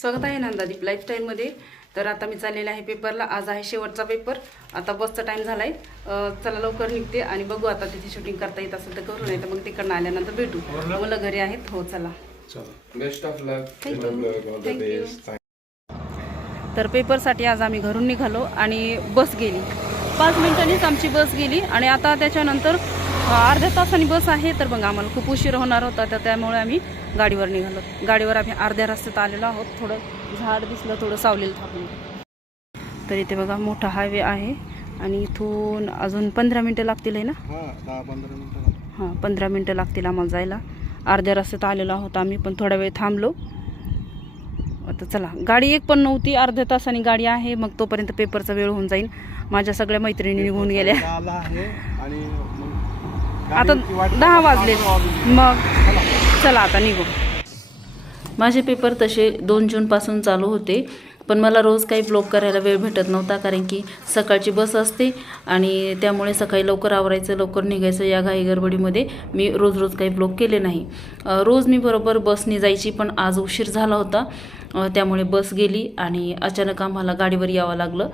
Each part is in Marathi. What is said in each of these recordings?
स्वागत आहे नंदादीप लाईफस्टाईलमध्ये तर आता मी चाललेले आहे पेपरला. आज आहे शेवटचा पेपर. आता बसचा टाईम झाला आहे चला लवकर निघते आणि बघू आता तिथे शूटिंग करता येत असेल तर करू नाही तर मग तिकडनं आल्यानंतर भेटू. मुलं घरी आहेत. हो चला. Best of luck. बेस्ट तर पेपरसाठी आज आम्ही घरून निघालो आणि बस गेली. पाच मिनिटांनीच आमची बस गेली आणि आता त्याच्यानंतर अर्ध्या तासांनी बस आहे तर मग आम्हाला खूप उशीर होणार होता तर त्यामुळे आम्ही गाडीवर निघालो. गाडीवर आम्ही अर्ध्या रस्त्यात आलेलो आहोत. थोडं झाड दिसलं थोडं सावलेलं थांबलं. तर इथे बघा मोठा हायवे आहे आणि इथून अजून पंधरा मिनटं लागतील आहे ना? हां पंधरा मिनिटं लागतील. आम्हाला जायला. अर्ध्या रस्त्यात आलेलो आहोत आम्ही पण थोडा वेळ थांबलो. आता चला गाडी एक पण नव्हती अर्ध्या तासाने गाडी आहे मग तोपर्यंत पेपरचा वेळ होऊन जाईल माझ्या सगळ्या मैत्रिणी निघून गेल्या. आणि आता दहा वाजले. मग चला. आता निघू. माझे पेपर तसे दोन जूनपासून चालू होते पण मला रोज काही ब्लॉग करायला वेळ भेटत नव्हता कारण की सकाळची बस असते आणि त्यामुळे सकाळी लवकर आवरायचं लवकर निघायचं या घाई गडबडीमध्ये मी रोज रोज काही ब्लॉग केले नाही. रोज मी बरोबर बसने जायची पण आज उशीर झाला होता. त्यामुळे बस गेली आणि अचानक आम्हाला गाडीवर यावं लागलं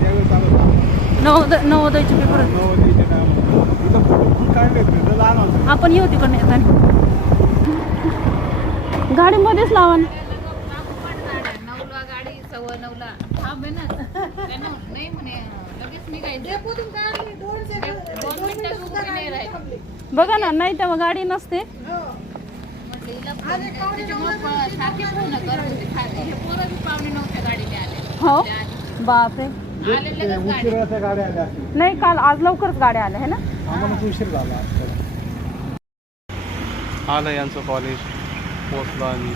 त्यावेळेस आलं होतं. नवोदय नवोदयचे पेपर होते. इथं फोटो पण काढले होते. लहान होतं. आपण येऊ तिकडनं येताना गाडीमध्येच लावा ना नऊला गाडी सव्वा नऊला थांब आहे ना नाही म्हणे लगेच बघा ना नाही तेव्हा गाडी नसते आले हो आपल्या बापरे उशिराच्या गाड्या आल्या असतील. नाही काल आज लवकरच गाड्या आल्या है ना? उशीर झाला आज. आलं यांचं कॉलेज पोचलं आणि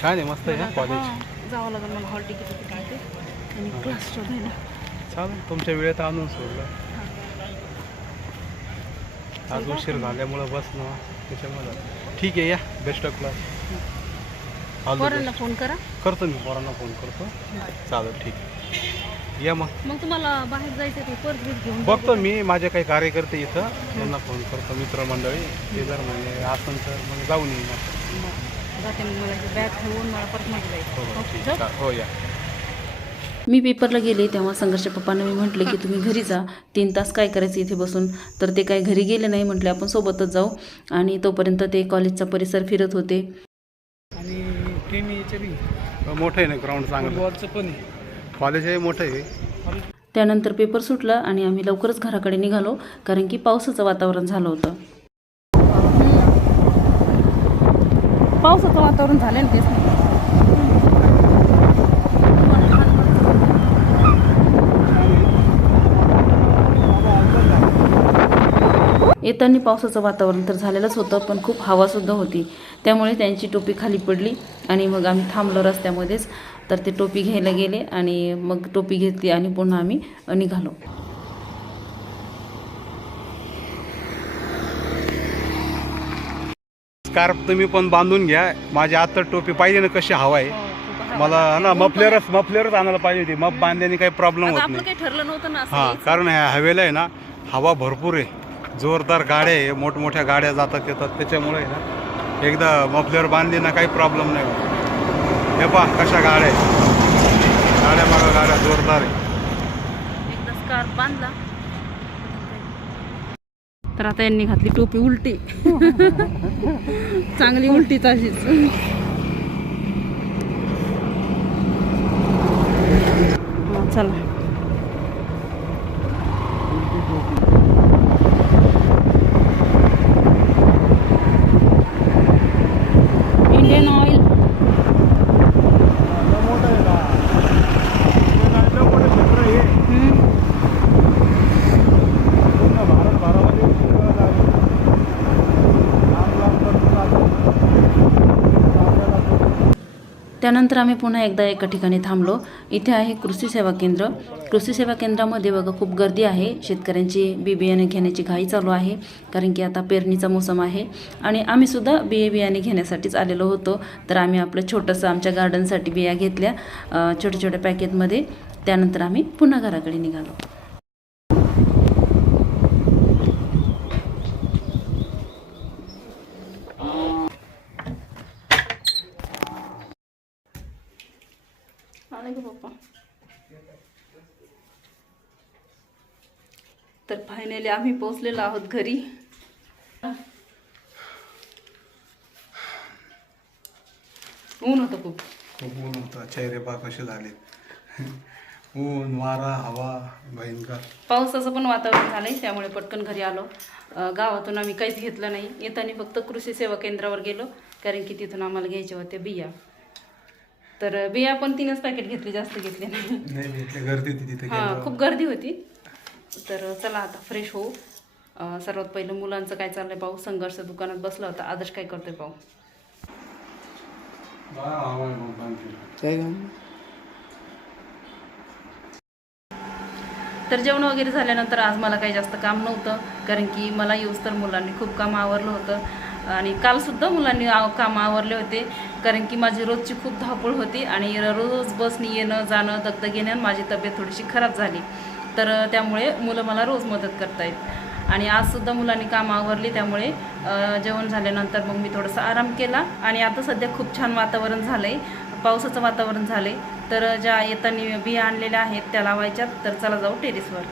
छान आहे मस्त आहे कॉलेज जावं लागेल मला हॉल तिकीट काढते आणि क्लास शोधायला. चालेल तुमच्या वेळेत आणून सोडलं. आज उशीर झाल्यामुळं बसणं त्याच्यामुळं. ठीक आहे या बेस्ट ऑफ क्लास पोरांना फोन करा. करतो मी पोरांना फोन करतो. चालेल ठीक या मग. मग तुम्हाला बाहेर जायचं ते पर्स बीस घेऊन बघतो मी माझे काही कार्यकर्ते इथं त्यांना फोन करतो मित्रमंडळी. ते जर म्हणे असं तर मग जाऊन येईन. मग जाते मग मला बॅग ठेवून मला परत मध्ये हो हो. हो या. मी पेपरला गेले तेव्हा संघर्ष पप्पांना मी म्हटले की तुम्ही घरी जा. तीन तास काय करायचं इथे बसून? तर ते काय घरी गेले नाही म्हटले आपण सोबतच जाऊ. आणि तोपर्यंत ते कॉलेजचा परिसर फिरत होते. आणि टेनीचे बी. मोठं आहे ना ग्राउंड चांगलं? फुटबॉलचं पण आहे. कॉलेज आहे मोठं आहे. त्यानंतर पेपर सुटला आणि आम्ही लवकरच घराकडे निघालो कारण की पावसाचं वातावरण झालं होतं. पावसाचं वातावरण झालं ना तेच येताना पावसाचं वातावरण तर झालेलंच होतं पण खूप हवासुद्धा होती. त्यामुळे त्यांची टोपी खाली पडली आणि मग आम्ही थांबलो रस्त्यामध्येच. तर ते टोपी घ्यायला गेले आणि मग टोपी घेतली आणि पुन्हा आम्ही निघालो. स्कार्फ तुम्ही पण बांधून घ्या. माझी आता टोपी पाहिजे ना कशी हवा आहे. मला ना मफलेरच मफलेरच आणायला पाहिजे होती. मफ बांधल्याने काही प्रॉब्लेम होत आपलं नाही. काही ठरलं नव्हतं ना हां. कारण ह्या हवेला आहे ना हवा भरपूर आहे. जोरदार गाड्या आहे. मोठमोठ्या गाड्या जातात येतात. त्याच्यामुळे ना एकदा मफलेर बांधली ना काही प्रॉब्लेम नाही होत. हे पहा कशा गाड्या आहेत. गाड्या बघा गाड्या जोरदार आहे. तर आता यांनी घातली टोपी उलटी. चांगली उलटी तशीच. चला. त्यानंतर आम्ही पुन्हा एकदा एका ठिकाणी थांबलो. इथे आहे कृषी सेवा केंद्र. कृषी सेवा केंद्रामध्ये बघा खूप गर्दी आहे. शेतकऱ्यांची बी बियाणे घेण्याची घाई चालू आहे कारण की आता पेरणीचा मोसम आहे. आणि आम्हीसुद्धा बिये बियाणे घेण्यासाठीच आलेलो होतो. तर आम्ही आपलं छोटंसं आमच्या गार्डनसाठी बिया घेतल्या छोट्या छोट्या पॅकेटमध्ये त्यानंतर आम्ही पुन्हा घराकडे निघालो आले ग पप्पा तर फायनली आम्ही पोहोचलेलो आहोत घरी. ऊन होतं खूप. खूप ऊन होतं. चेहरे पा कसे झाले? ऊन वारा हवा भयंकर. पावसाचं पण वातावरण झालंय त्यामुळे पटकन घरी आलो. गावातून आम्ही काहीच घेतलं नाही. येताना फक्त कृषी सेवा केंद्रावर गेलो कारण की तिथून आम्हाला घ्यायच्या होत्या बिया. तर बिया पण तीनच पॅकेट घेतली जास्त घेतले नाही. गर्दी होती तिथे हां खूप गर्दी होती. तर चला आता फ्रेश होऊ. सर्वात पहिलं मुलांचं काय चाललंय पाहू. संघर्ष दुकानात बसला होता. आदर्श काय करतोय पाहू. तर जेवण वगैरे झाल्यानंतर आज मला काही जास्त काम नव्हतं. कारण की मला येऊस तर मुलांनी खूप काम आवरलं होतं. आणि कालसुद्धा मुलांनी आव काम आवरले होते. कारण की माझी रोजची खूप धावपळ होती आणि रोज बसनी येणं जाणं दगदगीने माझी तब्येत थोडीशी खराब झाली. तर त्यामुळे मुलं मला रोज मदत करतायत. आणि आजसुद्धा मुलांनी काम आवरली त्यामुळे जेवण झाल्यानंतर मग मी थोडासा आराम केला. आणि आता सध्या खूप छान वातावरण झालं आहे पावसाचं वातावरण झालं आहे तर ज्या येताना बिया आणलेल्या आहेत त्या लावायच्यात. तर चला जाऊ टेरेसवर.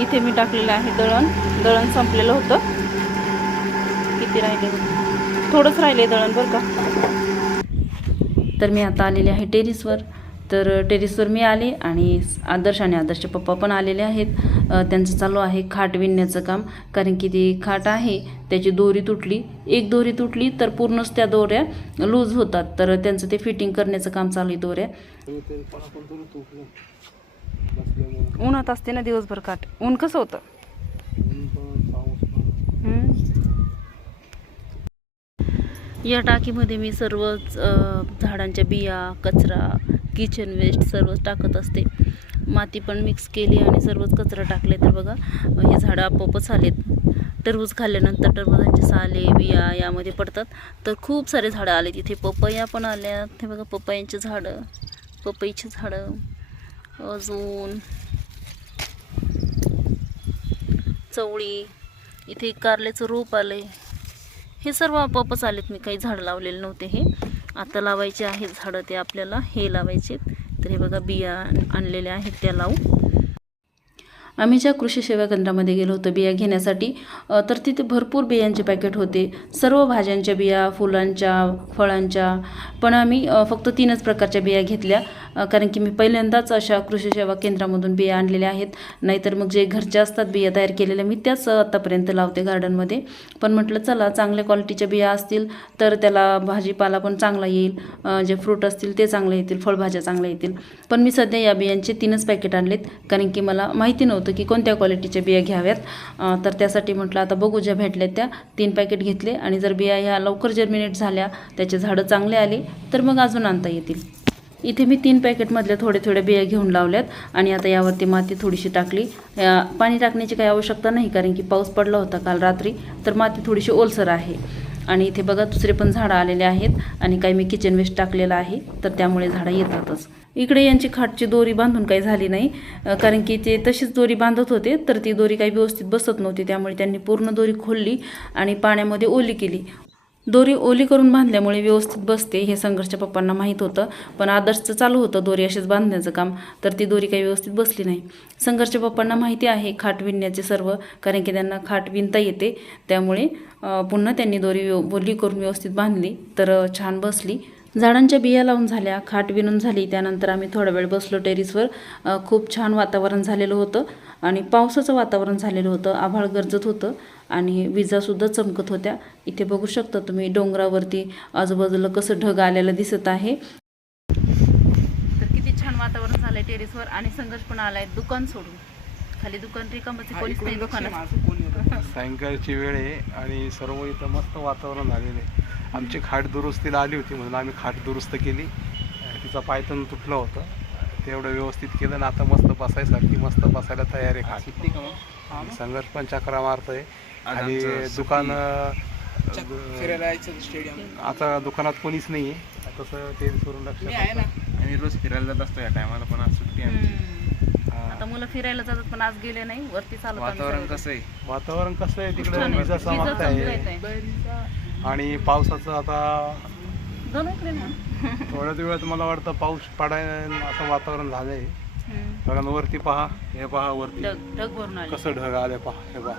इथे मी टाकलेलं आहे दळण. दळण संपलेलं होतं. किती राहिले? थोडंच राहिले दळण बरं का. तर मी आता आलेले आहे टेरिसवर. तर टेरिसवर मी आले आणि आदर्श आणि आदर्शचे पप्पा पण आलेले आहेत. त्यांचं चालू आहे खाट विणण्याचं काम. कारण की ती खाट आहे त्याची दोरी तुटली. एक दोरी तुटली तर पूर्णच त्या दोऱ्या लूज होतात. तर त्यांचं ते फिटिंग करण्याचं काम चालू आहे दोऱ्या. उन्हात असते ना दिवसभर काट ऊन कसं होतं. या टाकीमध्ये मी सर्वच झाडांच्या बिया कचरा किचन वेस्ट सर्वच टाकत असते. माती पण मिक्स केली आणि सर्वच कचरा टाकले तर बघा हे झाडं आपोआपच आलेत. टरबूज खाल्ल्यानंतर टरबुजांचे साले बिया यामध्ये पडतात. तर खूप सारे झाडं आले तिथे पपया पण आल्यात. हे बघा पपयांचे झाडं. पपईची झाडं. अजून चवळी. इथे कारल्याचं रोप आलं हे सर्व आपोआपच आलेत. मी काही झाडं लावलेले नव्हते हे. आता लावायचे आहेत झाडं ते आपल्याला हे लावायचे तर हे बघा बिया आणलेल्या आहेत त्या लावू. आम्ही ज्या कृषी सेवा केंद्रामध्ये गेलो होतो बिया घेण्यासाठी तर तिथे भरपूर बियांचे पॅकेट होते. सर्व भाज्यांच्या बिया फुलांच्या फळांच्या पण आम्ही फक्त तीनच प्रकारच्या बिया घेतल्या. कारण की मी पहिल्यांदाच अशा कृषी सेवा केंद्रामधून बिया आणलेल्या आहेत. नाहीतर मग जे घरच्या असतात बिया तयार केलेल्या मी त्याच आत्तापर्यंत लावते गार्डनमध्ये पण म्हटलं चला चांगल्या क्वालिटीच्या बिया असतील तर त्याला भाजीपाला पण चांगला येईल. जे फ्रूट असतील ते चांगले येतील फळभाज्या चांगल्या येतील. पण मी सध्या या बियांचे तीनच पॅकेट आणलेत कारण की मला माहिती नव्हतं की कोणत्या क्वालिटीच्या बिया घ्याव्यात. तर त्यासाठी म्हटलं आता बघू ज्या भेटल्या त्या. तीन पॅकेट घेतले आणि जर बिया ह्या लवकर जर्मिनेट झाल्या त्याचे झाडं चांगले आले तर मग अजून आणता येतील. इथे मी तीन पॅकेटमधल्या थोडे थोड्या बिया घेऊन लावल्यात आणि आता यावरती माती थोडीशी टाकली. पाणी टाकण्याची काही आवश्यकता नाही कारण की पाऊस पडला होता काल रात्री तर माती थोडीशी ओलसर आहे. आणि इथे बघा दुसरे पण झाडं आलेले आहेत आणि काही मी किचन वेस्ट टाकलेलं आहे तर त्यामुळे झाडं येतातच. इकडे यांची खाटची दोरी बांधून काही झाली नाही कारण की ते तशीच दोरी बांधत होते तर ती दोरी काही व्यवस्थित बसत नव्हती त्यामुळे त्यांनी पूर्ण दोरी खोलली आणि पाण्यामध्ये ओली केली. दोरी ओली करून बांधल्यामुळे व्यवस्थित बसते हे संघर्षच्या पप्पांना माहीत होतं. पण आदर्शचं चालू होतं दोरी अशीच बांधण्याचं काम. तर ती दोरी काही व्यवस्थित बसली नाही. संघर्षच्या पप्पांना माहिती आहे खाट विणण्याचे सर्व कारण की त्यांना खाट विणता येते. त्यामुळे पुन्हा त्यांनी दोरी व्यव- ओली करून व्यवस्थित बांधली. तर छान बसली. झाडांच्या बिया लावून झाल्या खाट विणून झाली त्यानंतर आम्ही थोडा वेळ बसलो टेरिसवर. खूप छान वातावरण झालेलं होतं आणि पावसाचं वातावरण झालेलं होतं आभाळ गरजत होतं आणि विजासुद्धा चमकत होत्या. इथे बघू शकता तुम्ही डोंगरावरती आजूबाजूला कसं ढग आलेलं दिसत आहे. तर किती छान वातावरण झालंय टेरिसवर आणि संघर्ष पण आलाय दुकान सोडून. खाली दुकान रिकामच आहे, कोणीच नाही दुकानात. सायंकाळची वेळ आहे आणि सर्व इथं मस्त वातावरण झालेलं आहे. आमची खाट दुरुस्तीला आली होती म्हणून आम्ही खाट दुरुस्त केली. तिचा पायथन तुटलं होतं. तेवढं व्यवस्थित केलं ना आता मस्त बसायसारखी मस्त बसायला तयार आहे खाट. संघर्ष पण चक्रा मारतोय. आणि. दुकान चक- फिरायला जायचं स्टेडियम आता दुकानात कोणीच नाही आहे तसं ते करून लक्ष आम्ही रोज फिरायला जात असतो या टायमाला पण आज सुट्टी आहे आमची. आता मुलं फिरायला जातात पण आज गेले नाही. वरती आम्ही वातावरण. कसं आहे? वातावरण कसं आहे? तिकडे. विजा आहे. आणि पावसाचं आता थोड्याच वेळात मला वाटतं पाऊस पडायला असं वातावरण झालंय. कारण वरती पहा हे पहा वरती. कसं ढग आले पहा हे पहा.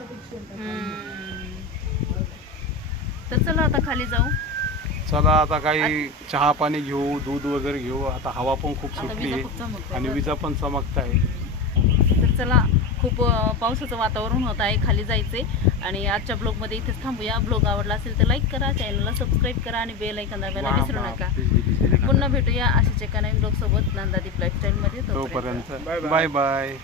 तर चला आता खाली जाऊ. चला आता काही चहा पाणी घेऊ दूध वगैरे घेऊ. आता हवा पण खूप सुटली. आणि विजा पण चमकत आहे तर चला. खूप पावसाचं वातावरण होत आहे खाली जायचे आणि आजच्या ब्लॉगमध्ये इथेच थांबूया. ब्लॉग आवडला असेल तर लाईक करा चॅनलला सबस्क्राईब करा आणि बेल ऐकन दाबायला विसरू नका. पुन्हा भेटूया अशाच एका नवीन ब्लॉग सोबत नंदादीप लाईफस्टाईलमध्ये तोपर्यंत. Bye bye